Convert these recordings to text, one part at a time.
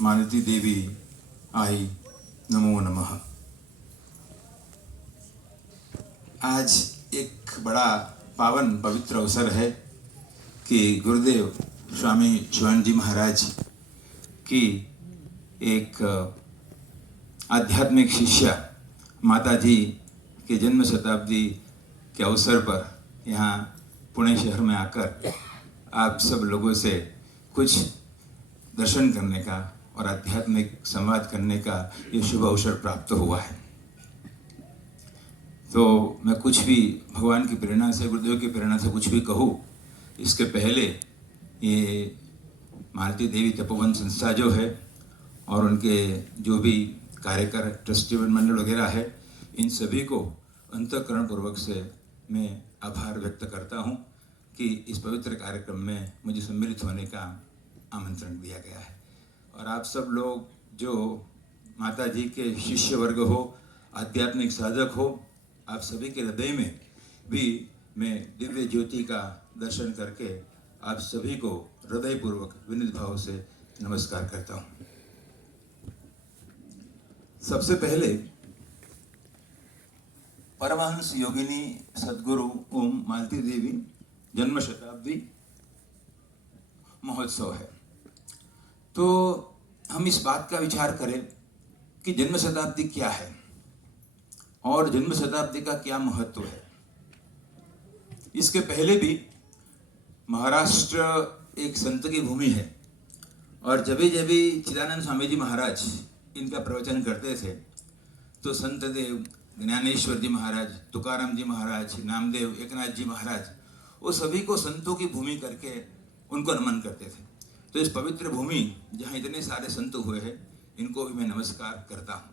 मालती देवी आई, नमो नमः। आज एक बड़ा पावन पवित्र अवसर है कि गुरुदेव स्वामी शिवानंद जी महाराज की एक आध्यात्मिक शिष्या माता जी के जन्म शताब्दी के अवसर पर यहाँ पुणे शहर में आकर आप सब लोगों से कुछ दर्शन करने का और आध्यात्मिक संवाद करने का ये शुभ अवसर प्राप्त हुआ है। तो मैं कुछ भी भगवान की प्रेरणा से, गुरुदेव की प्रेरणा से कुछ भी कहूँ, इसके पहले ये मालती देवी तपोवन संस्था जो है और उनके जो भी कार्यकर ट्रस्टी मंडल वगैरह है, इन सभी को अंतःकरण पूर्वक से मैं आभार व्यक्त करता हूँ कि इस पवित्र कार्यक्रम में मुझे सम्मिलित होने का आमंत्रण दिया गया है। और आप सब लोग जो माता जी के शिष्य वर्ग हो, आध्यात्मिक साधक हो, आप सभी के हृदय में भी मैं दिव्य ज्योति का दर्शन करके आप सभी को हृदयपूर्वक विनीत भाव से नमस्कार करता हूँ। सबसे पहले परमहंस योगिनी सद्गुरु ओम मालती देवी जन्म शताब्दी महोत्सव है। तो हम इस बात का विचार करें कि जन्म शताब्दी क्या है और जन्म शताब्दी का क्या महत्व है। इसके पहले भी महाराष्ट्र एक संत की भूमि है और जब भी चिदानंद स्वामी जी महाराज इनका प्रवचन करते थे तो संत देव, ज्ञानेश्वर जी महाराज, तुकाराम जी महाराज, नामदेव, एकनाथ जी महाराज, वो सभी को संतों की भूमि करके उनको नमन करते थे। तो इस पवित्र भूमि जहाँ इतने सारे संत हुए हैं, इनको भी मैं नमस्कार करता हूँ।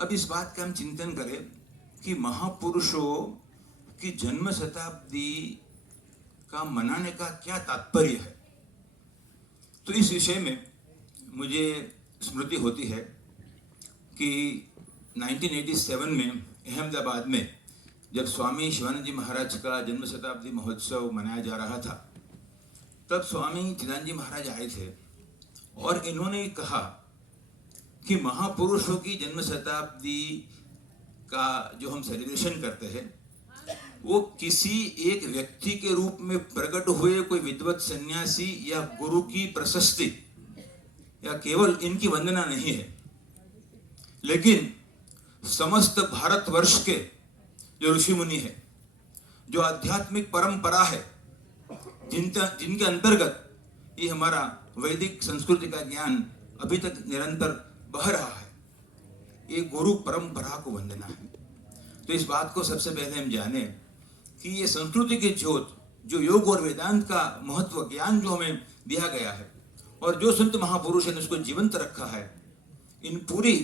अब इस बात का हम चिंतन करें कि महापुरुषों की जन्म शताब्दी का मनाने का क्या तात्पर्य है। तो इस विषय में मुझे स्मृति होती है कि 1987 में अहमदाबाद में जब स्वामी शिवानंद जी महाराज का जन्म शताब्दी महोत्सव मनाया जा रहा था, तब स्वामी चिदानंद जी महाराज आए थे और इन्होंने कहा कि महापुरुषों की जन्म शताब्दी का जो हम सेलिब्रेशन करते हैं वो किसी एक व्यक्ति के रूप में प्रकट हुए कोई विद्वत सन्यासी या गुरु की प्रशस्ति या केवल इनकी वंदना नहीं है, लेकिन समस्त भारतवर्ष के जो ऋषि मुनि है, जो आध्यात्मिक परंपरा है, जिनके अंतर्गत ये हमारा वैदिक संस्कृति का ज्ञान अभी तक निरंतर बह रहा है, ये गुरु परंपरा को वंदना है। तो इस बात को सबसे पहले हम जाने कि ये संस्कृति की ज्योत, जो योग और वेदांत का महत्व ज्ञान जो हमें दिया गया है और जो संत महापुरुष ने उसको जीवंत रखा है, इन पूरी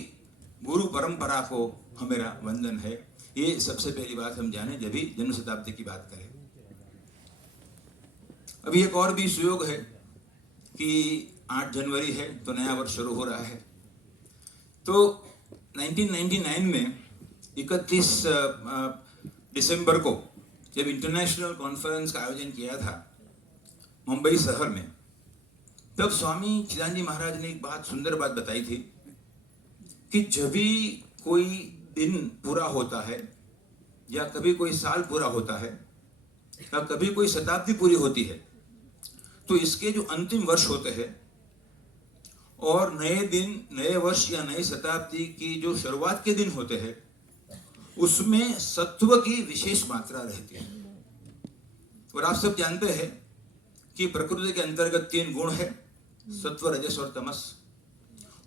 गुरु परंपरा को हमारा वंदन है। ये सबसे पहली बात हम जाने जब भी जन्म शताब्दी की बात करें। अभी एक और भी सुयोग है कि 8 जनवरी है तो नया वर्ष शुरू हो रहा है। तो 1999 में 31 दिसंबर को जब इंटरनेशनल कॉन्फ्रेंस का आयोजन किया था मुंबई शहर में, तब स्वामी चिदानंद जी महाराज ने एक बात, सुंदर बात बताई थी कि जब भी कोई दिन पूरा होता है या कभी कोई साल पूरा होता है या कभी कोई शताब्दी पूरी होती है, तो इसके जो अंतिम वर्ष होते हैं और नए दिन, नए वर्ष या नई शताब्दी की जो शुरुआत के दिन होते हैं, उसमें सत्व की विशेष मात्रा रहती है। और आप सब जानते हैं कि प्रकृति के अंतर्गत 3 गुण है, सत्व, रजस और तमस,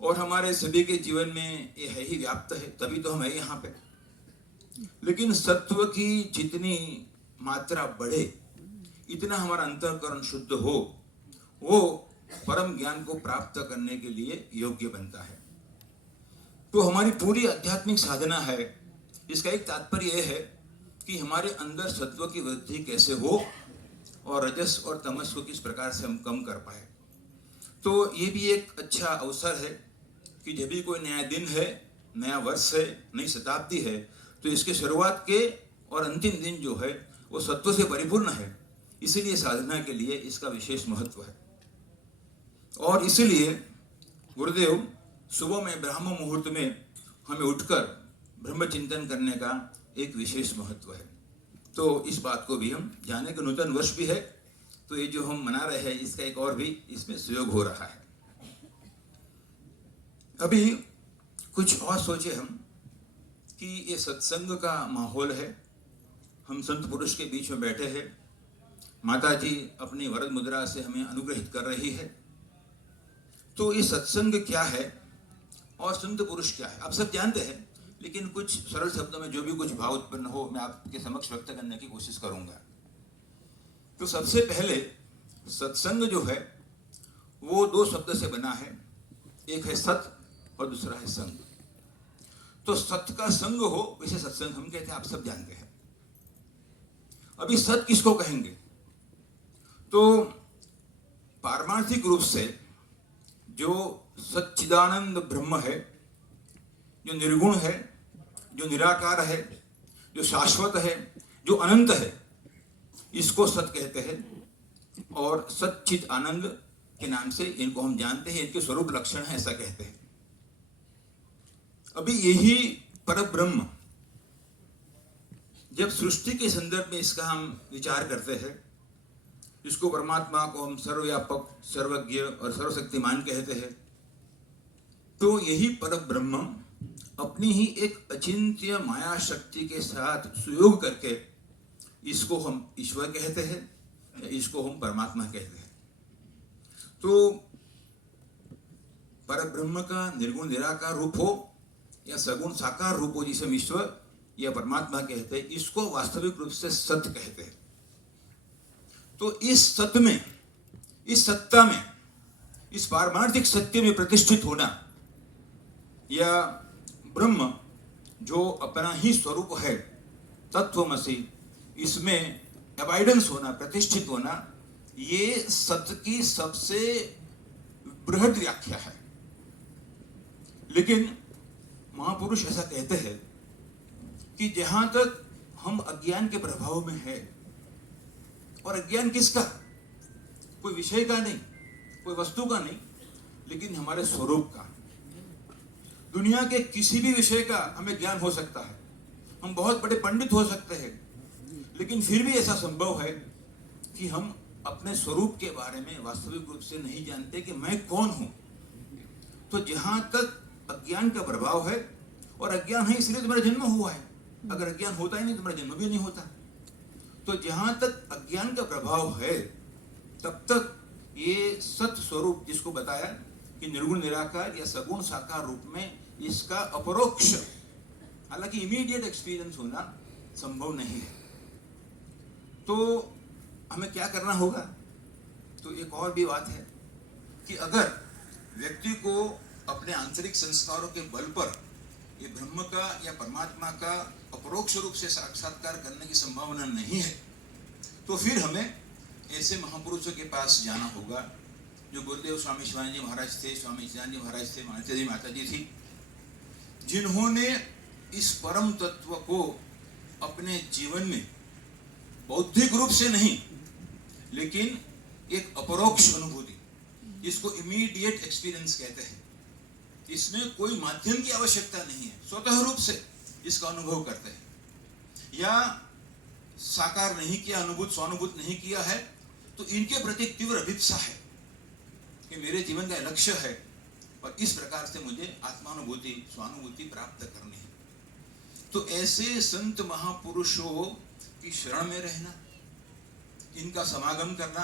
और हमारे सभी के जीवन में ये है ही व्याप्त है, तभी तो हम है यहाँ पे। लेकिन सत्व की जितनी मात्रा बढ़े, इतना हमारा अंतःकरण शुद्ध हो, वो परम ज्ञान को प्राप्त करने के लिए योग्य बनता है। तो हमारी पूरी आध्यात्मिक साधना है, इसका एक तात्पर्य यह है कि हमारे अंदर सत्व की वृद्धि कैसे हो और रजस और तमस को किस प्रकार से हम कम कर पाए। तो ये भी एक अच्छा अवसर है कि जब भी कोई नया दिन है, नया वर्ष है, नई शताब्दी है, तो इसके शुरुआत के और अंतिम दिन जो है वो सत्व से परिपूर्ण है। इसीलिए साधना के लिए इसका विशेष महत्व है। और इसीलिए गुरुदेव सुबह में ब्राह्म मुहूर्त में हमें उठकर ब्रह्म चिंतन करने का एक विशेष महत्व है। तो इस बात को भी हम जाने के नूतन वर्ष भी है, तो ये जो हम मना रहे हैं इसका एक और भी इसमें सहयोग हो रहा है। अभी कुछ और सोचे हम कि ये सत्संग का माहौल है, हम संत पुरुष के बीच में बैठे हैं, माता जी अपनी वरद मुद्रा से हमें अनुग्रहित कर रही है। तो ये सत्संग क्या है और संत पुरुष क्या है आप सब जानते हैं, लेकिन कुछ सरल शब्दों में जो भी कुछ भाव उत्पन्न हो मैं आपके समक्ष व्यक्त करने की कोशिश करूंगा। तो सबसे पहले सत्संग जो है वो दो शब्द से बना है, एक है सत और दूसरा है संग। तो सत का संग हो वैसे सत्संग हम कहते हैं, आप सब जानते हैं। अभी सत किसको कहेंगे? तो पारमार्थिक रूप से जो सच्चिदानंद ब्रह्म है, जो निर्गुण है, जो निराकार है, जो शाश्वत है, जो अनंत है, इसको सत कहते हैं। और सच्चिद आनंद के नाम से इनको हम जानते हैं, इनके स्वरूप लक्षण है ऐसा कहते हैं। अभी यही परब्रह्म जब सृष्टि के संदर्भ में इसका हम विचार करते हैं, जिसको परमात्मा को हम सर्वव्यापक, सर्वज्ञ और सर्वशक्तिमान कहते हैं, तो यही परब्रह्म अपनी ही एक अचिंत्य माया शक्ति के साथ सुयोग करके इसको हम ईश्वर कहते हैं, इसको हम परमात्मा कहते हैं। तो परब्रह्म का निर्गुण निराकार रूप हो या सगुण साकार रूप हो, जिसे हम ईश्वर या परमात्मा कहते हैं, इसको वास्तविक रूप से सत्य कहते हैं। तो इस सत्य में, इस सत्ता में, इस पारमार्थिक सत्य में प्रतिष्ठित होना, या ब्रह्म जो अपना ही स्वरूप है तत्वमसि, इसमें अबाइडेंस होना, प्रतिष्ठित होना, ये सत्य की सबसे बृहद व्याख्या है। लेकिन महापुरुष ऐसा कहते हैं कि जहां तक हम अज्ञान के प्रभाव में है, और अज्ञान किसका? कोई विषय का नहीं, कोई वस्तु का नहीं, लेकिन हमारे स्वरूप का। दुनिया के किसी भी विषय का हमें ज्ञान हो सकता है, हम बहुत बड़े पंडित हो सकते हैं, लेकिन फिर भी ऐसा संभव है कि हम अपने स्वरूप के बारे में वास्तविक रूप से नहीं जानते कि मैं कौन हूं। तो जहां तक अज्ञान का प्रभाव है, और अज्ञान है इसलिए तुम्हारा जन्म हुआ है, अगर अज्ञान होता ही नहीं तुम्हारा जन्म भी नहीं होता। तो जहां तक अज्ञान का प्रभाव है, तब तक ये सत्य स्वरूप जिसको बताया कि निर्गुण निराकार या सगुण साकार रूप में, इसका अपरोक्ष, हालांकि इमीडिएट एक्सपीरियंस होना संभव नहीं है। तो हमें क्या करना होगा? तो एक और भी बात है कि अगर व्यक्ति को अपने आंतरिक संस्कारों के बल पर ये ब्रह्म का या परमात्मा का अपरोक्ष रूप से साक्षात्कार करने की संभावना नहीं है, तो फिर हमें ऐसे महापुरुषों के पास जाना होगा, जो गुरुदेव स्वामी शिवानंद जी महाराज थे, स्वामी चिदानंद जी महाराज थे, माता जी थी, जिन्होंने इस परम तत्व को अपने जीवन में बौद्धिक रूप से नहीं, लेकिन एक अपरोक्ष अनुभूति, जिसको इमीडिएट एक्सपीरियंस कहते हैं, इसमें कोई माध्यम की आवश्यकता नहीं है, स्वतः रूप से इसका अनुभव करते हैं। या साकार नहीं किया, अनुभूत स्वानुभूत नहीं किया है, तो इनके प्रति तीव्र अभिप्सा है कि मेरे जीवन का लक्ष्य है और इस प्रकार से मुझे आत्मानुभूति स्वानुभूति प्राप्त करनी है। तो ऐसे संत महापुरुषों की शरण में रहना, इनका समागम करना,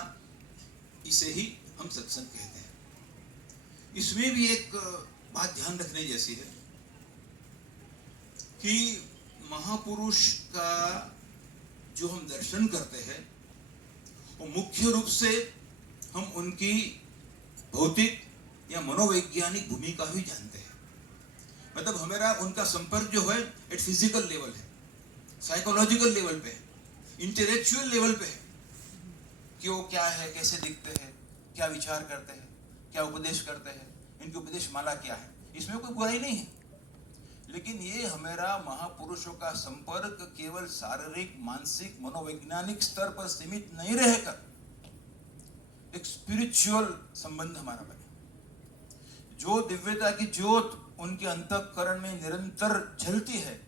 इसे ही हम सत्संग कहते हैं। इसमें भी एक बात ध्यान रखने जैसी है कि महापुरुष का जो हम दर्शन करते हैं, वो मुख्य रूप से हम उनकी भौतिक या मनोवैज्ञानिक भूमिका ही जानते हैं। मतलब हमारा उनका संपर्क जो है एट फिजिकल लेवल है, साइकोलॉजिकल लेवल पे है, इंटेलेक्चुअल लेवल पे है, कि वो क्या है, कैसे दिखते हैं, क्या विचार करते हैं, क्या उपदेश करते हैं, इनकी उपदेश माला क्या है, इसमें कोई बुराई नहीं है। लेकिन ये हमारा महापुरुषों का संपर्क केवल शारीरिक, मानसिक, मनोवैज्ञानिक स्तर पर सीमित नहीं रहकर एक स्पिरिचुअल संबंध हमारा बने, जो दिव्यता की ज्योत उनके अंतःकरण में निरंतर जलती है,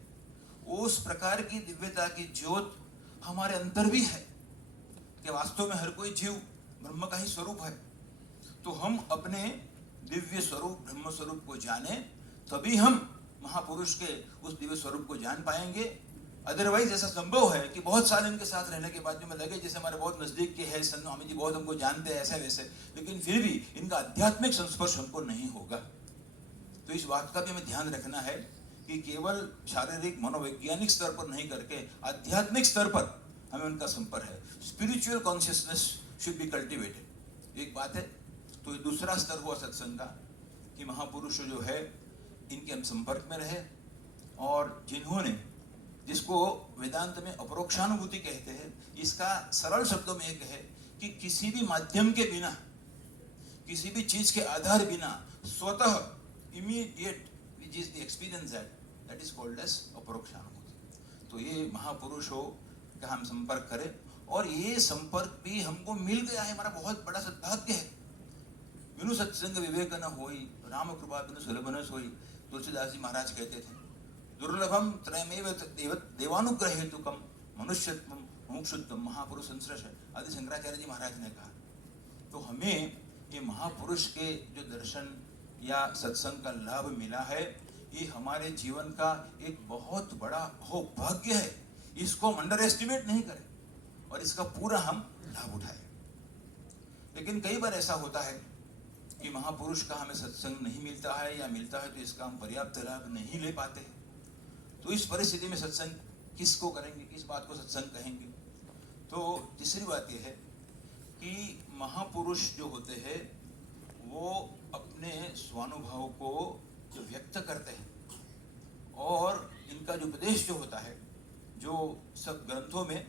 उस प्रकार की दिव्यता की ज्योत हमारे अंदर भी है कि वास्तव में हर कोई जीव ब्रह्म का ही स्वरूप है। तो हम अपने दिव्य स्वरूप ब्रह्म स्वरूप को जाने, तभी हम महापुरुष के उस दिव्य स्वरूप को जान पाएंगे। अदरवाइज ऐसा संभव है कि बहुत साल इनके साथ रहने के बाद में लगे जैसे हमारे बहुत नजदीक के हैं, स्वामी जी बहुत हमको जानते हैं ऐसे वैसे, लेकिन फिर भी इनका आध्यात्मिक संस्पर्श हमको नहीं होगा। तो इस बात का भी हमें ध्यान रखना है कि केवल शारीरिक मनोवैज्ञानिक स्तर पर नहीं करके आध्यात्मिक स्तर पर हमें उनका संपर्क है। Spiritual consciousness should be cultivated, एक बात है। तो दूसरा स्तर हुआ सत्संग का कि महापुरुष जो है इनके हम संपर्क में रहे, और जिन्होंने, जिसको वेदांत में अपरोक्षानुभूति कहते हैं, इसका सरल शब्दों में एक है कि किसी भी माध्यम के बिना, किसी भी चीज के आधार बिना स्वतः immediate which is the experience that is called as अपरोक्षानुभूति। तो ये महापुरुषों का हम संपर्क करें, और ये संपर्क भी हमको मिल गया है, हमारा बहुत बड़ा सद्भाग्य है। बिनु सत्संग विवेक न होई, राम कृपा बिनु सुलभ न सोई, तुलसीदास जी महाराज कहते थे। दुर्लभम त्रयमेव देवानुग्रह हेतुकम मनुष्यत्वम मुमुक्षुत्वम महापुरुष संश्रय आदि शंकराचार्य जी महाराज ने कहा। तो हमें ये महापुरुष के जो दर्शन या सत्संग का लाभ मिला है, ये हमारे जीवन का एक बहुत बड़ा भाग्य है। इसको हम अंडर एस्टिमेट नहीं करें और इसका पूरा हम लाभ उठाएं। लेकिन कई बार ऐसा होता है कि महापुरुष का हमें सत्संग नहीं मिलता है, या मिलता है तो इसका हम पर्याप्त लाभ नहीं ले पाते हैं। तो इस परिस्थिति में सत्संग किसको करेंगे, किस बात को सत्संग कहेंगे? तो तीसरी बात यह है कि महापुरुष जो होते हैं वो अपने स्वानुभव को जो व्यक्त करते हैं, और इनका जो उपदेश जो होता है, जो सब ग्रंथों में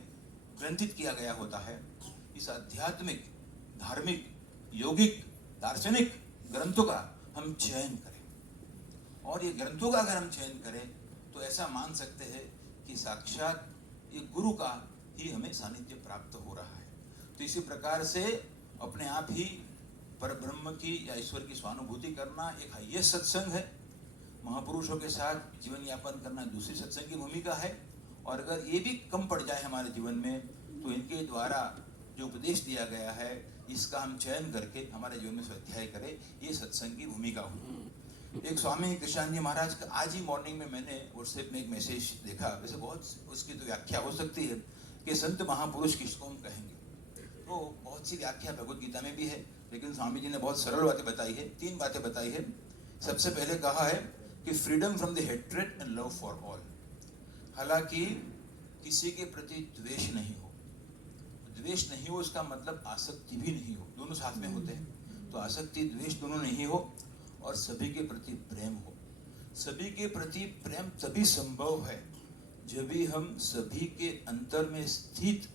ग्रंथित किया गया होता है, इस आध्यात्मिक, धार्मिक, यौगिक, दार्शनिक ग्रंथों का हम चयन करें। और ये ग्रंथों का अगर हम चयन करें तो ऐसा मान सकते हैं कि साक्षात ये गुरु का ही हमें सानिध्य प्राप्त हो रहा है। तो इसी प्रकार से अपने आप ही परब्रह्म की या ईश्वर की स्वानुभूति करना एक हाईएस्ट सत्संग है। महापुरुषों के साथ जीवन यापन करना दूसरी सत्संग की भूमिका है। और अगर ये भी कम पड़ जाए हमारे जीवन में, तो इनके द्वारा जो उपदेश दिया गया है इसका हम चयन करके हमारे जीवन में स्वाध्याय करें, ये सत्संग की भूमिका हुई। एक स्वामी कृष्ण जी महाराज का आज ही मॉर्निंग में मैंने व्हाट्सएप में एक मैसेज देखा। वैसे बहुत उसकी तो व्याख्या हो सकती है कि संत महापुरुष किसको हम कहेंगे। तो बहुत सी व्याख्या भगवद गीता में भी है, लेकिन स्वामी जी ने बहुत सरल बातें बताई है। 3 बातें बताई है। सबसे पहले कहा है कि freedom from the hatred and love for all. हालांकि किसी के प्रति द्वेष नहीं हो, द्वेष नहीं हो उसका मतलब आसक्ति भी नहीं हो, दोनों साथ में होते हैं। तो आसक्ति द्वेष दोनों नहीं हो, और सभी के प्रति प्रेम हो। सभी के प्रति प्रेम तभी संभव है जब भी हम सभी के अंतर में स्थित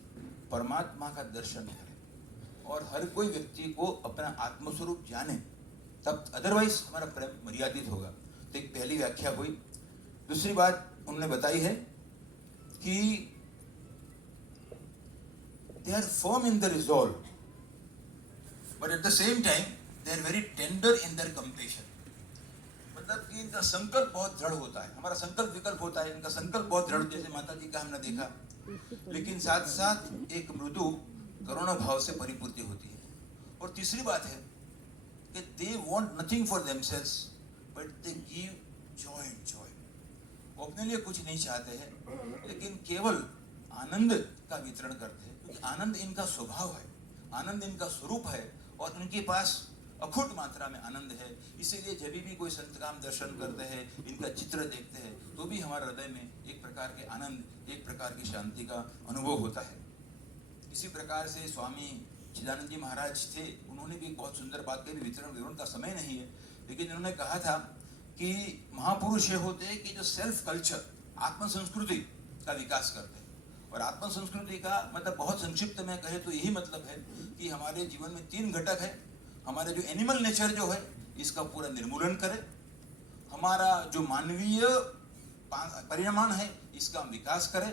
परमात्मा का दर्शन करें और हर कोई व्यक्ति को अपना आत्मस्वरूप जाने, तब अदरवाइज हमारा प्रेम मर्यादित होगा। तो एक पहली व्याख्या हुई। दूसरी बात उन्होंने बताई है कि they are firm in the resolve, but at the same time they are very tender in their compassion। मतलब कि इनका संकल्प बहुत दृढ़ होता है, हमारा संकल्प विकल्प होता है, इनका संकल्प बहुत दृढ़, जैसे माता जी का हमने देखा, लेकिन साथ साथ एक मृदु करुणा भाव से परिपूर्ति होती है। और तीसरी बात है कि they want nothing for themselves but they give joy and joy। वो अपने लिए कुछ नहीं चाहते हैं, लेकिन केवल आनंद का वितरण करते हैं, क्योंकि आनंद इनका स्वभाव है, आनंद इनका स्वरूप है, और इनके पास अखुट मात्रा में आनंद है। इसीलिए जब भी कोई संत का हम दर्शन करते हैं, इनका चित्र देखते हैं, तो भी हमारे हृदय में एक प्रकार के आनंद, एक प्रकार की शांति का अनुभव होता है। इसी प्रकार से स्वामी चिदानंद जी महाराज थे, उन्होंने भी बहुत सुंदर बात कही। विवरण का समय नहीं है, लेकिन उन्होंने कहा था कि महापुरुष ये होते हैं कि जो सेल्फ कल्चर, आत्म संस्कृति का विकास करते हैं। और आत्म संस्कृति का मतलब बहुत संक्षिप्त में कहे तो यही मतलब है कि हमारे जीवन में 3 घटक है। हमारे जो एनिमल नेचर जो है इसका पूरा निर्मूलन करें, हमारा जो मानवीय परिमाण है इसका हम विकास करें,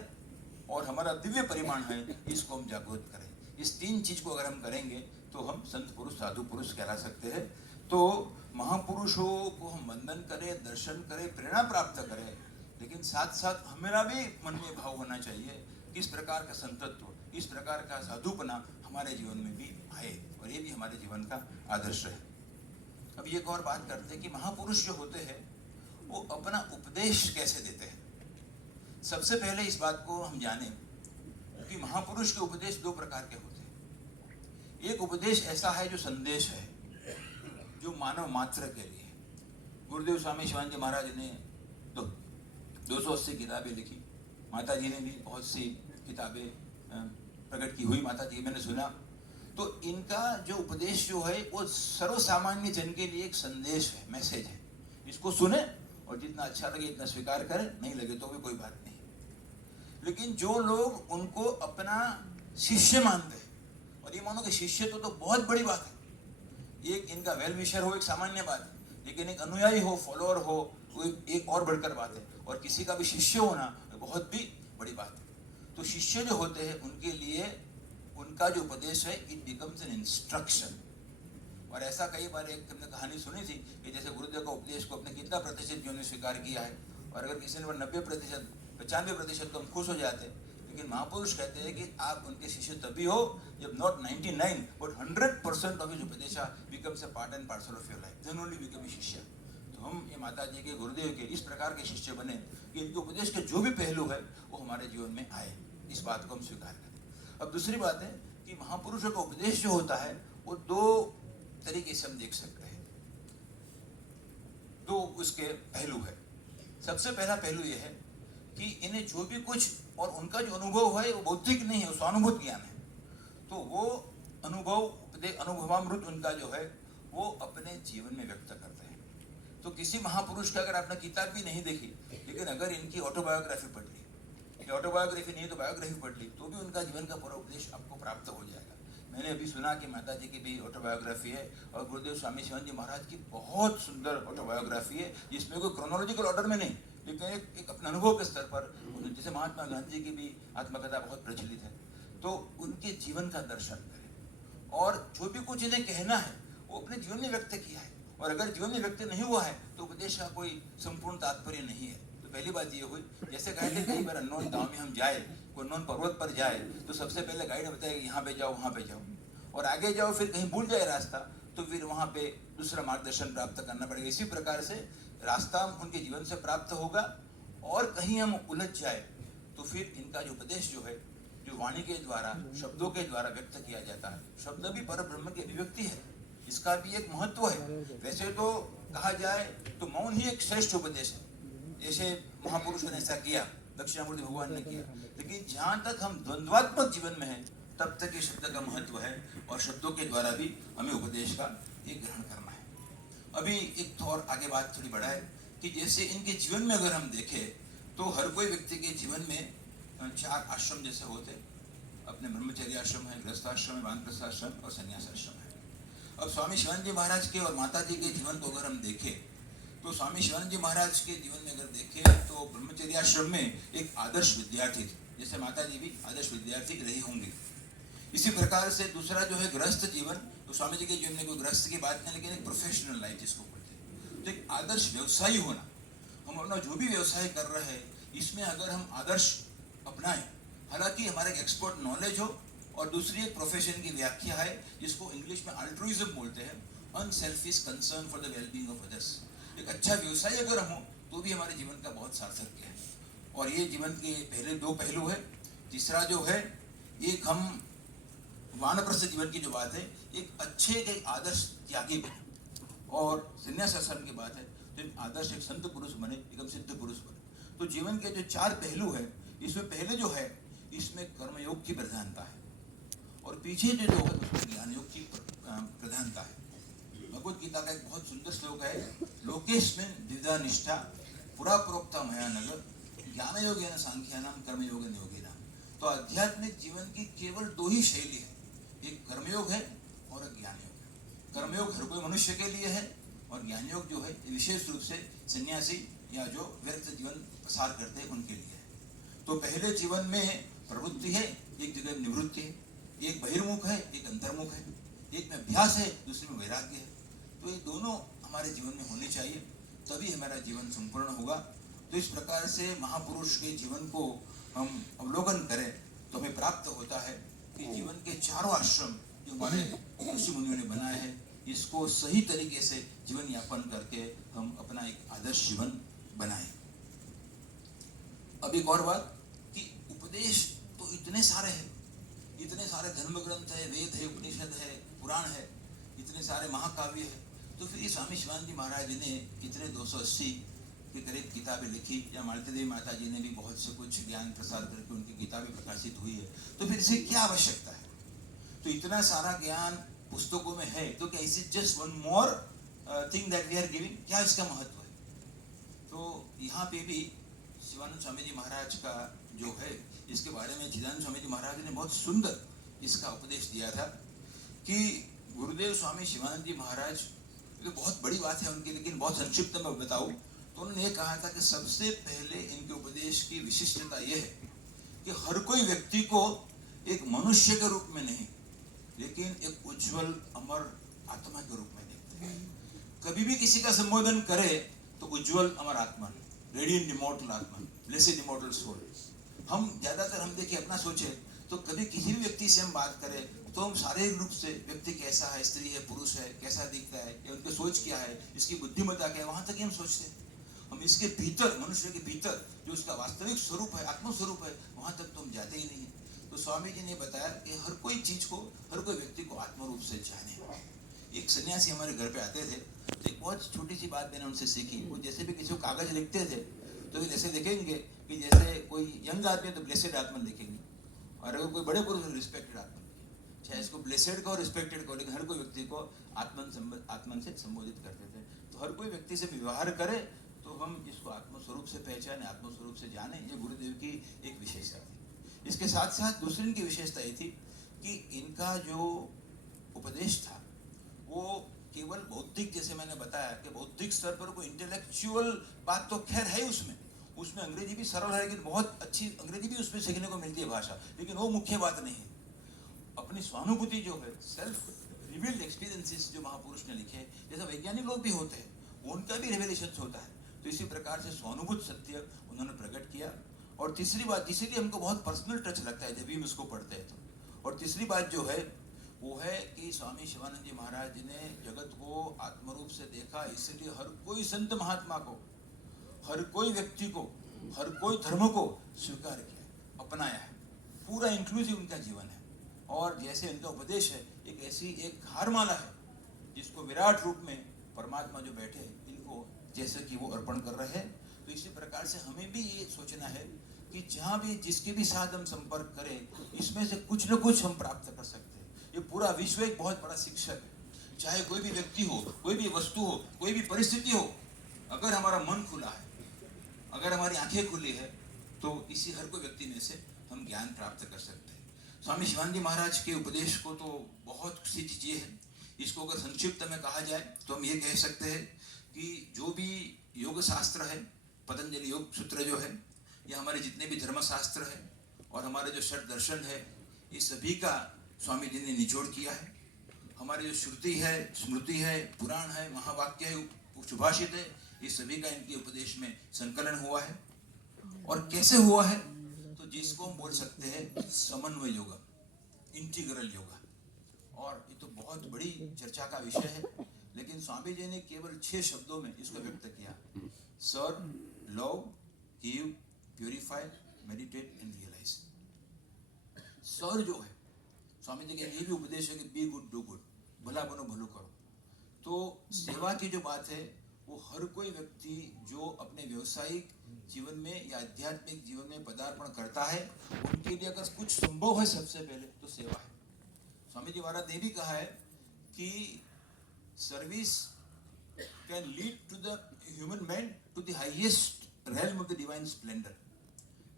और हमारा दिव्य परिमाण है इसको हम जागृत करें। इस 3 चीज को अगर हम करेंगे तो हम संत पुरुष, साधु पुरुष कहला सकते हैं। तो महापुरुषों को हम वंदन करें, दर्शन करें, प्रेरणा प्राप्त करें, लेकिन साथ साथ हमारा भी मन में भाव होना चाहिए कि इस प्रकार का संतत्व, इस प्रकार का साधुपना हमारे जीवन में भी आए और ये भी हमारे जीवन का आदर्श है। अब एक और बात करते हैं कि महापुरुष जो होते हैं वो अपना उपदेश कैसे देते हैं। सबसे पहले इस बात को हम जाने कि महापुरुष के उपदेश दो प्रकार के होते हैं। एक उपदेश ऐसा है जो संदेश है, जो मानव मात्र के लिए। गुरुदेव स्वामी शिवानंद महाराज ने 280 किताबें लिखी, माता जी ने भी बहुत सी किताबें प्रकट की हुई, माता जी मैंने सुना। तो इनका जो उपदेश जो है वो सर्वसामान्य जन के लिए एक संदेश है, मैसेज है। इसको सुने और जितना अच्छा लगे इतना स्वीकार करें, नहीं लगे तो भी कोई बात नहीं। लेकिन जो लोग उनको अपना शिष्य मानते हैं, और ये मानो कि शिष्य तो बहुत बड़ी बात है, एक इनका वेल विशर हो एक सामान्य बात है, लेकिन एक अनुयायी हो, फॉलोअर हो, वो एक और बढ़कर बात है, और किसी का भी शिष्य होना बहुत भी बड़ी बात है। तो शिष्य जो होते हैं उनके लिए उनका जो उपदेश है इट बिकम्स एन इंस्ट्रक्शन। और ऐसा कई बार एक हमने कहानी सुनी थी कि जैसे गुरुदेव का उपदेश को अपने कितना प्रतिशत जो ने स्वीकार किया है, और अगर किसी ने 90%, 95% तो हम खुश हो जाते हैं। लेकिन महापुरुष कहते हैं कि आप उनके शिष्य तभी हो जब नॉट 99 बट 100% ऑफ हिज उपदेशा becomes a part and parcel of your life, then only become a शिष्य। तो हम ये माता जी के, गुरुदेव के इस प्रकार के शिष्य बने कि इनके उपदेश के जो भी पहलू है वो हमारे जीवन में आए, इस बात को हम स्वीकार करें। अब दूसरी बात है कि महापुरुषों का उपदेश जो होता है वो दो तरीके से हम देख सकते हैं, दो उसके पहलू है। सबसे पहला पहलू यह है कि इन्हें जो भी कुछ, और उनका जो अनुभव है वो बौद्धिक नहीं है, वो स्वानुभूत ज्ञान है। तो वो अनुभवामृत उनका जो है वो अपने जीवन में व्यक्त करते हैं। तो किसी महापुरुष का अगर आपने किताब भी नहीं देखी, लेकिन अगर इनकी ऑटोबायोग्राफी पढ़ ली, ऑटोबायोग्राफी नहीं तो बायोग्राफी पढ़ ली, तो भी उनका जीवन का पूरा उपदेश आपको प्राप्त हो जाएगा। मैंने अभी सुना कि माता जी की भी ऑटोबायोग्राफी है, और गुरुदेव स्वामी शिवानंद जी महाराज की बहुत सुंदर ऑटोबायोग्राफी है, जिसमें कोई क्रोनोलॉजिकल ऑर्डर में नहीं, लेकिन एक अपने अनुभव के स्तर पर, जैसे महात्मा गांधी जी की भी आत्मकथा बहुत प्रचलित है, तो उनके जीवन का दर्शन करें। और जो भी कुछ इन्हें कहना है वो अपने जीवन में व्यक्त किया है, और अगर जीवन में व्यक्त नहीं हुआ है तो उपदेश का कोई संपूर्ण तात्पर्य नहीं है। तो पहली बात ये हुई, जैसे कहे थे कई बार अननोन गांव में हम जाए, कोई अननोन पर्वत पर जाए, तो सबसे पहले गाइड बताए कि यहाँ पे जाओ, वहाँ पे जाओ, और आगे जाओ, फिर कहीं भूल जाए रास्ता तो फिर वहाँ पे दूसरा मार्गदर्शन प्राप्त करना पड़ेगा। इसी प्रकार से रास्ता उनके जीवन से प्राप्त होगा, और कहीं हम उलझ जाए तो फिर इनका जो उपदेश जो है, जो वाणी के द्वारा, शब्दों के द्वारा व्यक्त किया जाता है, शब्द भी परब्रह्म की अभिव्यक्ति है, इसका भी एक महत्व है। वैसे तो कहा जाए तो मौन ही एक श्रेष्ठ उपदेश है, जैसे महापुरुषों ने ऐसा किया, दक्षिणामूर्ति भगवान ने किया। लेकिन जहां तक हम द्वंद्वात्मक जीवन में हैं तब तक ये शब्द का महत्व है, और शब्दों के द्वारा भी हमें उपदेश का एक ग्रहण करना है। अभी एक तो और आगे बात थोड़ी बढ़ाए कि जैसे इनके जीवन में अगर हम देखें तो हर कोई व्यक्ति के जीवन में 4 आश्रम जैसे होते, अपने ब्रह्मचर्य आश्रम है, गृहस्थ आश्रम है, वानप्रस्थ आश्रम और संन्यास आश्रम है। अब स्वामी शिवानंद जी महाराज के और माता जी के जीवन को अगर हम देखें तो स्वामी शिवानंद जी महाराज के जीवन में अगर देखें तो ब्रह्मचर्य आश्रम में एक आदर्श विद्यार्थी थे, जैसे माता जी भी आदर्श विद्यार्थी रही होंगी। इसी प्रकार से दूसरा जो है गृहस्थ जीवन, तो स्वामी जी के जीवन में कोई गृहस्थ की बात नहीं, लेकिन एक प्रोफेशनल लाइफ जिसको बोलते हैं, तो एक आदर्श व्यवसायी होना। हम अपना जो भी व्यवसाय कर रहे हैं इसमें अगर हम आदर्श अपनाएं, हालांकि हमारा एक एक्सपर्ट नॉलेज हो, और दूसरी एक प्रोफेशन की व्याख्या है जिसको इंग्लिश में अल्ट्रुइज्म बोलते हैं, unselfish concern for the wellbeing of others. एक अच्छा व्यवसाय अगर हम हो तो भी हमारे जीवन का बहुत सार्थक है। और ये जीवन के पहले दो पहलू है। तीसरा जो है, एक हम वानप्रस्थ जीवन की जो बात है, एक अच्छे एक आदर्श त्यागी बने, और संन्यास आश्रम की बात है तो एक आदर्श एक संत पुरुष बने, एकदम सिद्ध पुरुष बने। तो जीवन के जो 4 पहलू है, इसमें पहले जो है इसमें कर्मयोग की प्रधानता है, और पीछे जो है उसमें ज्ञान योग की प्रधानता है। भगवत गीता का एक बहुत सुंदर श्लोक है, लोकेस्मिन् द्विधा निष्ठा पुरा प्रोक्ता मया नग ज्ञान योगेन सांख्यानाम कर्मयोगेन योगिनाम। तो आध्यात्मिक जीवन की केवल 2 ही शैली है, एक कर्मयोग है और एक ज्ञान योग है। कर्मयोग हर कोई मनुष्य के लिए है, और ज्ञान योग जो है विशेष रूप से सन्यासी या जो व्यर्थ जीवन प्रसार करते हैं उनके लिए है। तो पहले जीवन में प्रवृत्ति है, एक जगह निवृत्ति है, एक बहिर्मुख है, एक अंतर्मुख है, एक में अभ्यास है, दूसरे में वैराग्य है। तो ये दोनों हमारे जीवन में होने चाहिए, तभी हमारा जीवन संपूर्ण होगा। तो इस प्रकार से महापुरुष के जीवन को हम अवलोकन करें तो हमें प्राप्त होता है कि जीवन के चारों आश्रम जो हमारे ऋषि मुनियों ने बनाए हैं, इसको सही तरीके से जीवन यापन करके हम अपना एक आदर्श जीवन बनाएं। अब एक और बात कि उपदेश तो इतने सारे हैं, इतने सारे धर्म ग्रंथ है, वेद है, उपनिषद है, पुराण है, इतने सारे महाकाव्य है, तो फिर स्वामी शिवानंद जी महाराज जी ने इतने 280 के करीब किताबें लिखी, या मालती देवी माता जी ने भी बहुत से कुछ ज्ञान प्रसाद करके उनकी किताबें प्रकाशित हुई है, तो फिर इसे क्या आवश्यकता है? तो इतना सारा ज्ञान पुस्तकों में है, तो क्या is it just one more thing that we are giving? क्या इसका महत्व है? तो यहाँ पे भी शिवानंद स्वामी जी महाराज का जो है, इसके बारे में चिदानंद स्वामी जी महाराज ने बहुत सुंदर इसका उपदेश दिया था कि गुरुदेव स्वामी शिवानंद जी महाराज, ये बहुत बड़ी बात है उनकी, लेकिन बहुत संक्षिप्त में बताऊं तो उन्होंने ये कहा था कि सबसे पहले इनके उपदेश की विशिष्टता यह है कि हर कोई व्यक्ति को एक मनुष्य के रूप में नहीं, लेकिन एक उज्जवल अमर आत्मा के रूप में देखते हैं। कभी भी किसी का संबोधन करे तो उज्जवल अमर आत्मा, रेडिएंट इमॉर्टल आत्मा, ब्लेसेड इमॉर्टल सोल। हम ज्यादातर हम देखिए अपना सोचे तो कभी किसी भी व्यक्ति से हम बात करें तो हम शारीरिक रूप से व्यक्ति कैसा है, स्त्री है, पुरुष है, कैसा दिखता है, या उनकी सोच क्या है, इसकी बुद्धिमत्ता क्या है, वहां तक ही हम सोचते हैं। हम इसके भीतर, मनुष्य के भीतर जो उसका वास्तविक स्वरूप है, आत्म स्वरूप है, वहां तक तो हम जाते ही नहीं है। तो स्वामी जी ने बताया कि हर कोई चीज को, हर कोई व्यक्ति को आत्म रूप से जाने। एक सन्यासी हमारे घर पे आते थे, तो एक बहुत छोटी सी बात मैंने उनसे सीखी। वो जैसे भी किसी को कागज लिखते थे तो वे जैसे लिखेंगे कि जैसे कोई यंग आदमी है तो ब्लेसेड आत्मा लिखेंगे, और अगर कोई बड़े पुरुष रिस्पेक्टेड आत्मा, चाहे इसको ब्लेसेड को रिस्पेक्टेड को, लेकिन हर कोई व्यक्ति को आत्मन से संबोधित करते थे। तो हर कोई व्यक्ति से व्यवहार करे तो हम इसको आत्मस्वरूप से पहचाने, आत्मस्वरूप से जाने, ये गुरुदेव की एक विशेषता थी। इसके साथ साथ दूसरी इनकी विशेषता ये थी कि इनका जो उपदेश था वो केवल बौद्धिक, जैसे मैंने बताया कि बौद्धिक स्तर पर कोई इंटेलेक्चुअल बात तो खैर है उसमें अंग्रेजी भी सरल है, लेकिन बहुत अच्छी अंग्रेजी भी उसमें सीखने को मिलती है भाषा, लेकिन वो मुख्य बात नहीं है। अपनी स्वानुभूति जो है, सेल्फ रिवील्ड एक्सपीरियंसेस जो महापुरुष ने लिखे, जैसे वैज्ञानिक लोग भी होते हैं, उनका भी रेवलेशन होता है, तो इसी प्रकार से स्वानुभूत सत्य उन्होंने प्रकट किया। और तीसरी बात, इसीलिए हमको बहुत पर्सनल टच लगता है जब भी हम इसको पढ़ते हैं तो। और तीसरी बात जो है वो है कि स्वामी शिवानंद जी महाराज जी ने जगत को आत्मरूप से देखा, इसलिए हर कोई संत महात्मा को, हर कोई व्यक्ति को, हर कोई धर्म को स्वीकार किया, अपनाया है। पूरा इंक्लूसिव उनका जीवन है। और जैसे इनका उपदेश है, एक ऐसी एक हारमाला है जिसको विराट रूप में परमात्मा जो बैठे हैं इनको जैसे कि वो अर्पण कर रहे हैं। तो इसी प्रकार से हमें भी ये सोचना है कि जहाँ भी जिसके भी साथ हम संपर्क करें, इसमें से कुछ न कुछ हम प्राप्त कर सकते हैं। ये पूरा विश्व एक बहुत बड़ा शिक्षक है। चाहे कोई भी व्यक्ति हो, कोई भी वस्तु हो, कोई भी परिस्थिति हो, अगर हमारा मन खुला है, अगर हमारी आंखें खुली है, तो इसी हर कोई व्यक्ति में से हम ज्ञान प्राप्त कर सकते हैं। स्वामी शिवानंद जी महाराज के उपदेश को तो बहुत सी चीजें हैं। इसको अगर संक्षिप्त में कहा जाए तो हम ये कह सकते हैं कि जो भी योग शास्त्र है, पतंजलि योग सूत्र जो है, या हमारे जितने भी धर्मशास्त्र है और हमारे जो षट दर्शन है, इस सभी का स्वामी जी ने निचोड़ किया है। हमारी जो श्रुति है, स्मृति है, पुराण है, महावाक्य है, सुभाषित है, इस सभी का इनके उपदेश में संकलन हुआ है। और कैसे हुआ है? तो जिसको हम बोल सकते हैं समन्वय योगा, इंटीग्रल योगा। और ये तो बहुत बड़ी चर्चा का विषय है, लेकिन स्वामी जी ने केवल 6 शब्दों में इसको व्यक्त किया: serve, love, give, purify, meditate and realise. Serve जो है, स्वामी जी का ये भी उपदेश है कि बी गुड डू गुड, भला बनो भलो करो। तो सेवा की जो बात है वो हर कोई व्यक्ति जो अपने व्यवसायिक जीवन में या आध्यात्मिक जीवन में पदार्पण करता है, उनके लिए अगर कुछ संभव है सबसे पहले तो सेवा है। स्वामी जी महाराज ने भी कहा है कि service can lead to the human man to the highest realm of the divine splendour.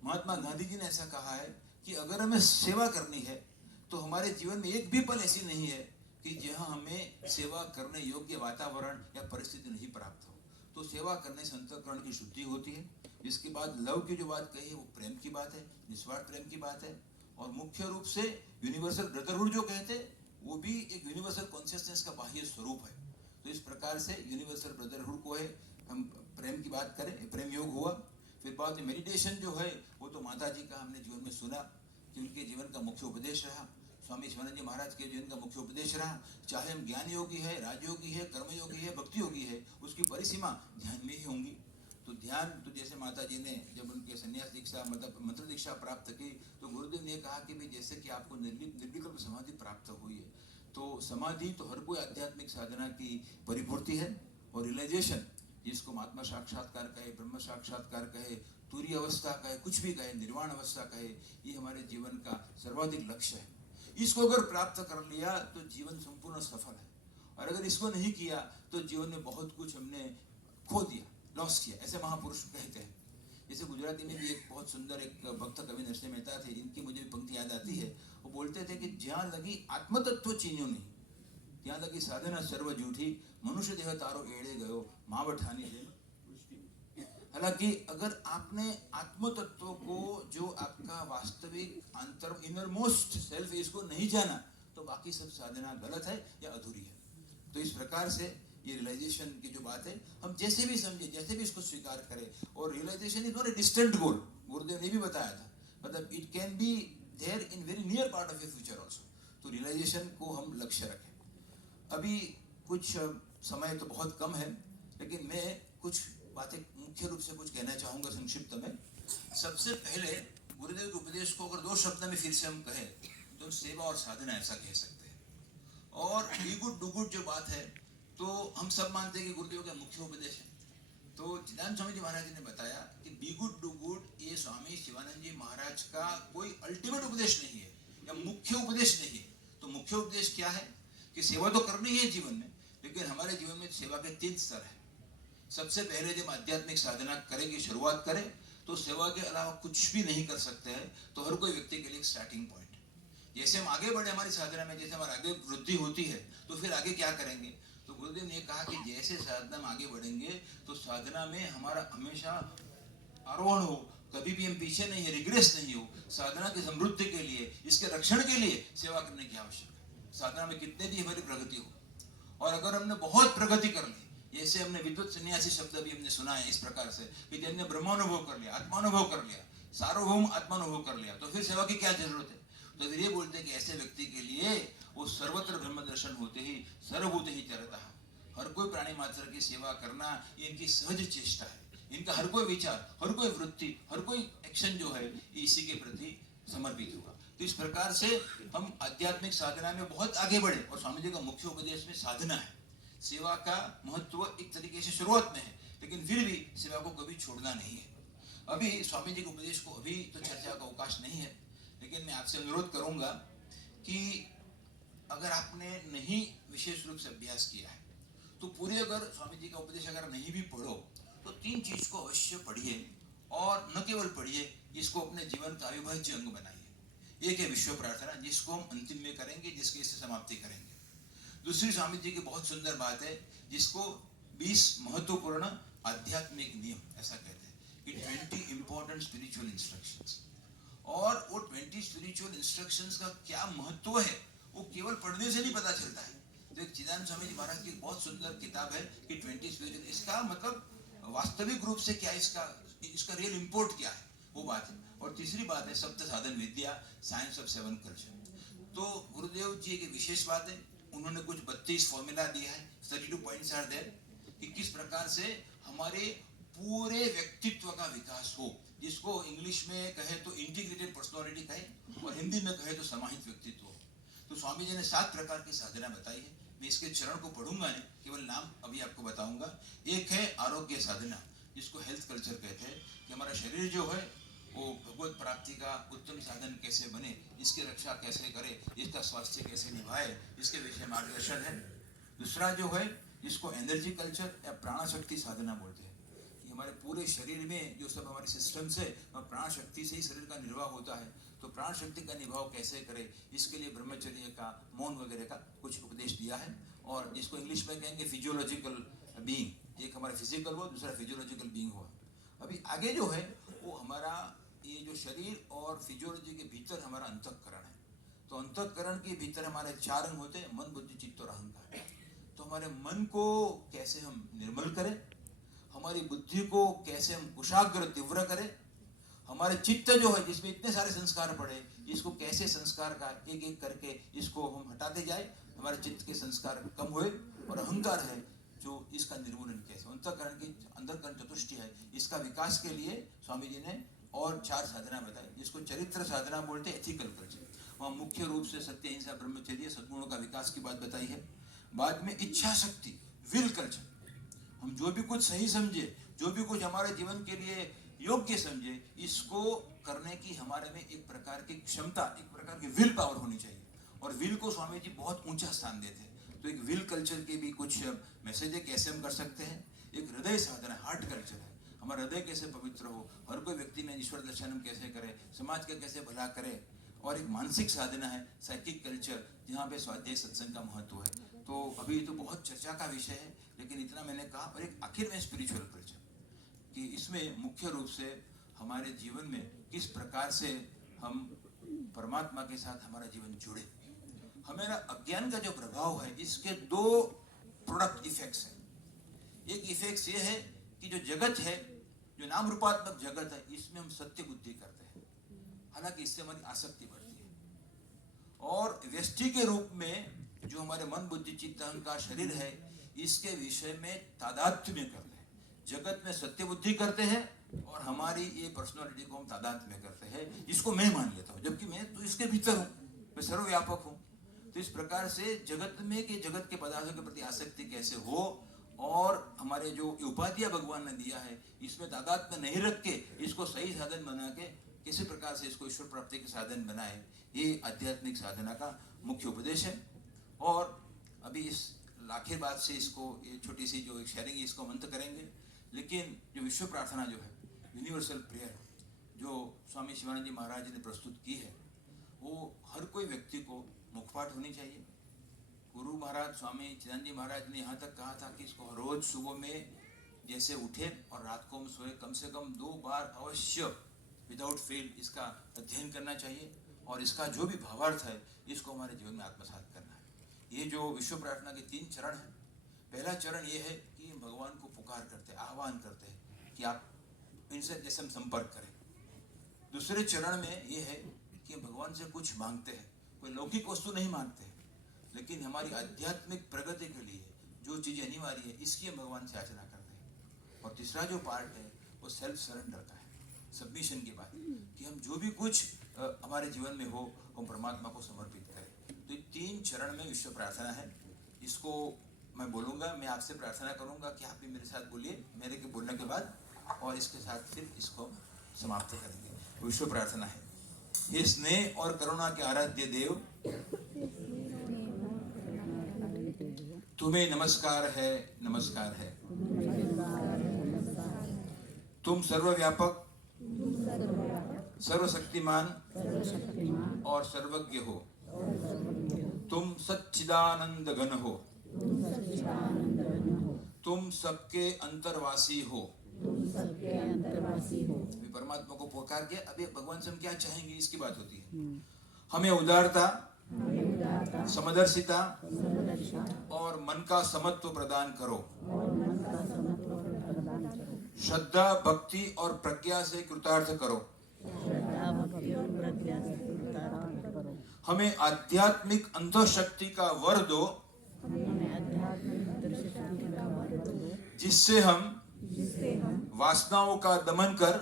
Mahatma Gandhi ji ने ऐसा कहा है कि अगर हमें सेवा करनी है तो हमारे जीवन में एक भी पल ऐसी नहीं है कि जहां हमें सेवा करने योग्य वातावरण या परिस्थिति नहीं प्राप्त हो। तो सेवा करने से अंतःकरण की शुद्धि होती है। इसके बाद लव की जो बात कही है वो प्रेम की बात है, निस्वार्थ प्रेम की बात है। और मुख्य रूप से यूनिवर्सल ब्रदरहुड जो कहते हैं वो भी एक यूनिवर्सल कॉन्शियसनेस का बाह्य स्वरूप है। तो इस प्रकार से यूनिवर्सल ब्रदरहुड को है, हम प्रेम की बात करें, प्रेम योग हुआ। फिर बाद में मेडिटेशन जो है वो तो माता जी का हमने जीवन में सुना कि उनके जीवन का मुख्य उपदेश रहा, स्वामी शिवानंद जी महाराज के जीवन का मुख्य उपदेश रहा। चाहे हम ज्ञान योगी है, राजयोगी है, कर्मयोगी है, भक्ति योगी है, उसकी परिसीमा ध्यान में ही होंगी। तो ध्यान, तो जैसे माता जी ने जब उनके संन्यास दीक्षा मतलब मंत्र दीक्षा प्राप्त की तो गुरुदेव ने कहा कि भाई जैसे कि आपको निर्विकल्प समाधि प्राप्त हुई है, तो समाधि तो हर कोई आध्यात्मिक साधना की परिपूर्ति है। और रियलाइजेशन, जिसको आत्मा साक्षात्कार कहे, ब्रह्म साक्षात्कार कहे, तुरीय अवस्था कहे, कुछ भी कहे, निर्वाण अवस्था कहे, ये हमारे जीवन का सर्वाधिक लक्ष्य है। इसको अगर प्राप्त कर लिया तो जीवन संपूर्ण सफल है, और अगर इसको नहीं किया तो जीवन में बहुत कुछ हमने खो दिया, लॉस किया, ऐसे महापुरुष कहते हैं। जैसे गुजराती में भी एक बहुत सुंदर एक भक्त कवि नरसिंह मेहता थे, जिनकी मुझे भी पंक्ति याद आती है। वो बोलते थे कि जहाँ लगी आत्मतत्व चीन्यो नहीं, ત્યાં લગી સાધના સર્વ જૂઠી, मनुष्य देह तारो एड़े गयो, मावठानी जेम वृष्टि। हालांकि अगर आपने आत्म तत्व को, जो आपका वास्तविक अंतर इनर मोस्ट सेल्फ, इसको नहीं जाना तो बाकी सब साधना गलत है या अधूरी है। तो इस प्रकार से ये रियलाइजेशन की जो बात है, हम जैसे भी समझे, जैसे भी इसको स्वीकार करें, और realisation is not a distant goal, गुरुदेव ने भी बताया था, मतलब it can be there in very near part of your future also. तो रियलाइजेशन को हम लक्ष्य रखें। अभी कुछ समय तो बहुत कम है, लेकिन मैं कुछ बातें मुख्य रूप से कुछ कहना चाहूँगा संक्षिप्त में। सबसे पहले गुरुदेव के उपदेश को अगर दो शब्द में फिर से हम कहें तो सेवा और साधना ऐसा कह सकते हैं। और बी गुड डू गुड जो बात है, तो हम सब मानते हैं कि गुरुदेव का मुख्य उपदेश है। तो चिदानंद स्वामी जी महाराज ने बताया कि बी गुड डू गुड ये स्वामी शिवानंद जी महाराज का कोई अल्टीमेट उपदेश नहीं है या मुख्य उपदेश नहीं है। तो मुख्य उपदेश क्या है कि सेवा तो करनी है जीवन में, लेकिन हमारे जीवन में सेवा के 3 स्तर है। सबसे पहले जब आध्यात्मिक साधना करेंगे, शुरुआत करें, तो सेवा के अलावा कुछ भी नहीं कर सकते हैं। तो हर कोई व्यक्ति के लिए एक स्टार्टिंग पॉइंट है। जैसे हम आगे बढ़े हमारी साधना में, जैसे हमारे आगे वृद्धि होती है, तो फिर आगे क्या करेंगे। तो गुरुदेव ने कहा कि जैसे साधना में आगे बढ़ेंगे तो साधना में हमारा हमेशा आरोहण हो, कभी भी हम पीछे नहीं है, रिग्रेस नहीं हो। साधना की समृद्धि के लिए, इसके रक्षण के लिए सेवा करने की आवश्यकता है। साधना में कितने भी हमारी प्रगति हो, और अगर हमने बहुत प्रगति कर ली, जैसे हमने विद्वत सन्यासी शब्द भी हमने सुना है इस प्रकार से कि जिन्होंने ब्रह्मानुभव कर लिया, आत्मानुभव कर लिया, सार्वभौम आत्मानुभव कर लिया, तो फिर सेवा की क्या जरूरत है। तो फिर ये बोलते हैं कि ऐसे व्यक्ति के लिए वो सर्वत्र ब्रह्म दर्शन होते ही सर्वभूत ही चरता, हर कोई प्राणी मात्र की सेवा करना ये इनकी सहज चेष्टा है। इनका हर कोई विचार, हर कोई वृत्ति, हर कोई एक्शन जो है इसी के प्रति समर्पित होगा। तो इस प्रकार से हम आध्यात्मिक साधना में बहुत आगे बढ़े, और स्वामी जी का मुख्य उपदेश में साधना है। सेवा का महत्व एक तरीके से शुरुआत में है, लेकिन फिर भी सेवा को कभी छोड़ना नहीं है। अभी स्वामी जी के उपदेश को अभी तो चर्चा का अवकाश नहीं है, लेकिन मैं आपसे अनुरोध करूंगा कि अगर आपने नहीं विशेष रूप से अभ्यास किया है तो पूरे, अगर स्वामी जी का उपदेश अगर नहीं भी पढ़ो तो 3 चीज को अवश्य पढ़िए, और न केवल पढ़िए, इसको अपने जीवन का अविभाज्य अंग बनाइए। एक है विश्व प्रार्थना, जिसको हम अंतिम में करेंगे, जिसके इससे समाप्ति करेंगे। दूसरी स्वामी जी की बहुत सुंदर बात है, जिसको 20 महत्वपूर्ण आध्यात्मिक नियम ऐसा कहते हैं कि 20 इंपॉर्टेंट स्पिरिचुअल इंस्ट्रक्शंस। और वो 20 स्पिरिचुअल इंस्ट्रक्शंस का क्या महत्व है वो केवल पढ़ने से नहीं पता चलता है। तो एक चिदानंद स्वामी जी महाराज की बहुत सुंदर किताब है कि 20 स्पिरिचुअल, इसका मतलब वास्तविक रूप से क्या, इसका रियल इंपोर्ट क्या है, वो बात है। और तीसरी बात है सप्त साधन विद्या, साइंस ऑफ 7 कल्चर। तो गुरुदेव जी की विशेष बात है, उन्होंने कुछ 32 फॉर्मूला दिया है, 32 पॉइंट्स आर देयर, कि किस प्रकार से हमारे पूरे व्यक्तित्व का विकास हो, जिसको इंग्लिश में कहे तो इंटीग्रेटेड पर्सनालिटी कहे, और हिंदी में कहे तो समाहित व्यक्तित्व। तो स्वामी जी ने 7 प्रकार की साधना बताई है। मैं इसके चरण को पढ़ूंगा नहीं, केवल नाम अभी आपको बताऊंगा। एक है आरोग्य साधना, जिसको हेल्थ कल्चर कहते हैं, कि हमारा शरीर जो है वो भगवत प्राप्ति का उत्तम साधन कैसे बने, इसकी रक्षा कैसे करे, इसका स्वास्थ्य कैसे निभाए, इसके विषय मार्गदर्शन है। दूसरा जो है, जिसको एनर्जी कल्चर या प्राण शक्ति साधना बोलते हैं, कि हमारे पूरे शरीर में जो सब हमारे सिस्टम्स है, प्राण शक्ति से ही शरीर का निर्वाह होता है। तो प्राण शक्ति का निभाव कैसे करे, इसके लिए ब्रह्मचर्य का, मौन वगैरह का कुछ उपदेश दिया है। और जिसको इंग्लिश में कहेंगे फिजियोलॉजिकल बीइंग, एक हमारा फिजिकल हुआ, दूसरा फिजियोलॉजिकल बीइंग हुआ। अभी आगे जो है वो हमारा ये जो शरीर और फिजियोलॉजी के भीतर हमारा अंतःकरण है। तो अंतःकरण के भीतर हमारे 4 अंग होते हैं, मन बुद्धि चित्त और अहंकार। तो तो हमारे मन को कैसे हम निर्मल करें, हमारी बुद्धि को कैसे हम कुशाग्र तीव्र करें, हमारे चित्त जो है जिसमें इतने सारे संस्कार पड़े, इसको कैसे संस्कार का एक एक करके इसको हम हटाते जाए, हमारे चित्त के संस्कार कम हुए, और अहंकार है जो इसका निर्मूलन कैसे, अंतःकरण की अंतःकरण चतुष्टय है, इसका विकास के लिए स्वामी जी ने और 4 साधना बताई, जिसको चरित्र साधना बोलते हैं, एथिकल कल्चर। वहाँ मुख्य रूप से सत्य, अहिंसा, ब्रह्मचर्य, सद्गुणों का विकास की बात बताई है। बाद में इच्छा शक्ति, विल कल्चर, हम जो भी कुछ सही समझे, जो भी कुछ हमारे जीवन के लिए योग्य समझे, इसको करने की हमारे में एक प्रकार की क्षमता, एक प्रकार की विल पावर होनी चाहिए। और विल को स्वामी जी बहुत ऊंचा स्थान देते हैं। तो एक विल कल्चर के भी कुछ मैसेज है, कैसे हम कर सकते हैं। एक हृदय साधना, हार्ट कल्चर है, हमारा हृदय कैसे पवित्र हो, हर कोई व्यक्ति में ईश्वर दर्शन हम कैसे करें, समाज का कैसे भला करें। और एक मानसिक साधना है, साइकिक कल्चर, जहाँ पे स्वाध्याय सत्संग का महत्व है। तो अभी तो बहुत चर्चा का विषय है, लेकिन इतना मैंने कहा। और एक आखिर में स्पिरिचुअल कल्चर, कि इसमें मुख्य रूप से हमारे जीवन में किस प्रकार से हम परमात्मा के साथ हमारा जीवन जुड़े। हमारा अज्ञान का जो प्रभाव है, इसके 2 प्रोडक्ट इफेक्ट्स हैं। एक इफेक्ट ये है कि जो जगत है, जो नाम रूपात्मक जगत है, इसमें हम सत्य बुद्धि करते हैं, हालांकि इससे हमारी आसक्ति बढ़ती है। और व्यष्टि के रूप में जो हमारे मन, बुद्धि, चित्त, अहंकार, शरीर है, इसके विषय में तादात्म्य में करते हैं। जगत में सत्य बुद्धि करते हैं और हमारी ये पर्सनालिटी को हम तादात्म्य में करते हैं। इसको मैं मान लेता हूँ, जबकि मैं तो इसके भीतर हूँ, मैं सर्वव्यापक हूँ। तो इस प्रकार से जगत में कि जगत के पदार्थों के प्रति आसक्ति कैसे हो, और हमारे जो उपाधियां भगवान ने दिया है, इसमें तादात्म्य नहीं रख के इसको सही साधन बना के किसी प्रकार से इसको ईश्वर प्राप्ति के साधन बनाए, ये आध्यात्मिक साधना का मुख्य उपदेश है। और अभी इस आखिर बात से इसको, ये छोटी सी जो एक शेयरिंग है, इसको अंत करेंगे। लेकिन जो विश्व प्रार्थना जो है, यूनिवर्सल प्रेयर, जो स्वामी शिवानंद जी महाराज ने प्रस्तुत की है, वो हर कोई व्यक्ति को मुखपाठ होनी चाहिए। गुरु महाराज स्वामी चिदानंद जी महाराज ने यहाँ तक कहा था कि इसको रोज सुबह में जैसे उठे और रात को हम सोए, कम से कम 2 बार अवश्य विदाउट फेल इसका अध्ययन करना चाहिए। और इसका जो भी भावार्थ है, इसको हमारे जीवन में आत्मसात करना है। ये जो विश्व प्रार्थना के 3 चरण हैं, पहला चरण ये है कि भगवान को पुकार करते हैं, आह्वान करते हैं कि आप इनसे जैसे हम संपर्क करें। दूसरे चरण में ये है कि भगवान से कुछ मांगते हैं, कोई लौकिक वस्तु नहीं मांगते हैं, लेकिन हमारी आध्यात्मिक प्रगति के लिए जो चीज़ें अनिवार्य है, इसकी हम भगवान से याचना करते हैं। और तीसरा जो पार्ट है, वो सेल्फ सरेंडर का है, सबमिशन की बात, कि हम जो भी कुछ हमारे जीवन में हो, हम परमात्मा को समर्पित करें। तो 3 चरण में विश्व प्रार्थना है। इसको मैं बोलूँगा, मैं आपसे प्रार्थना करूँगा कि आप भी मेरे साथ बोलिए, मेरे के बोलने के बाद, और इसके साथ फिर इसको समाप्त करेंगे। विश्व प्रार्थना है। हे स्नेह और करुणा के आराध्य देव, तुम्हें नमस्कार है, नमस्कार है। तुम सर्वव्यापक, सर्वशक्तिमान और सर्वज्ञ हो। तुम सच्चिदानंद घन हो। तुम सबके अंतर्वासी हो। परमात्मा को पुकार के अभी भगवान से हम क्या चाहेंगे, इसकी बात होती है। हमें उदारता, समदर्शिता और मन का समत्व प्रदान करो। श्रद्धा, भक्ति और प्रज्ञा से कृतार्थ करो। हमें आध्यात्मिक अंतःशक्ति का वर दो, जिससे हम वासनाओं का दमन कर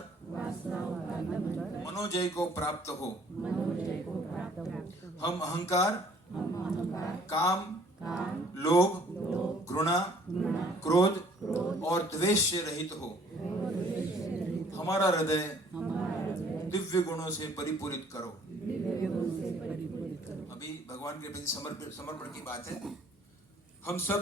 मनोजय को प्राप्त हो। हम अहंकार, काम, लोभ, घृणा, क्रोध और द्वेष से रहित हो। हमारा हृदय दिव्य गुणों से परिपूरित करो। अभी भगवान के प्रति समर्पण की बात है। हम सब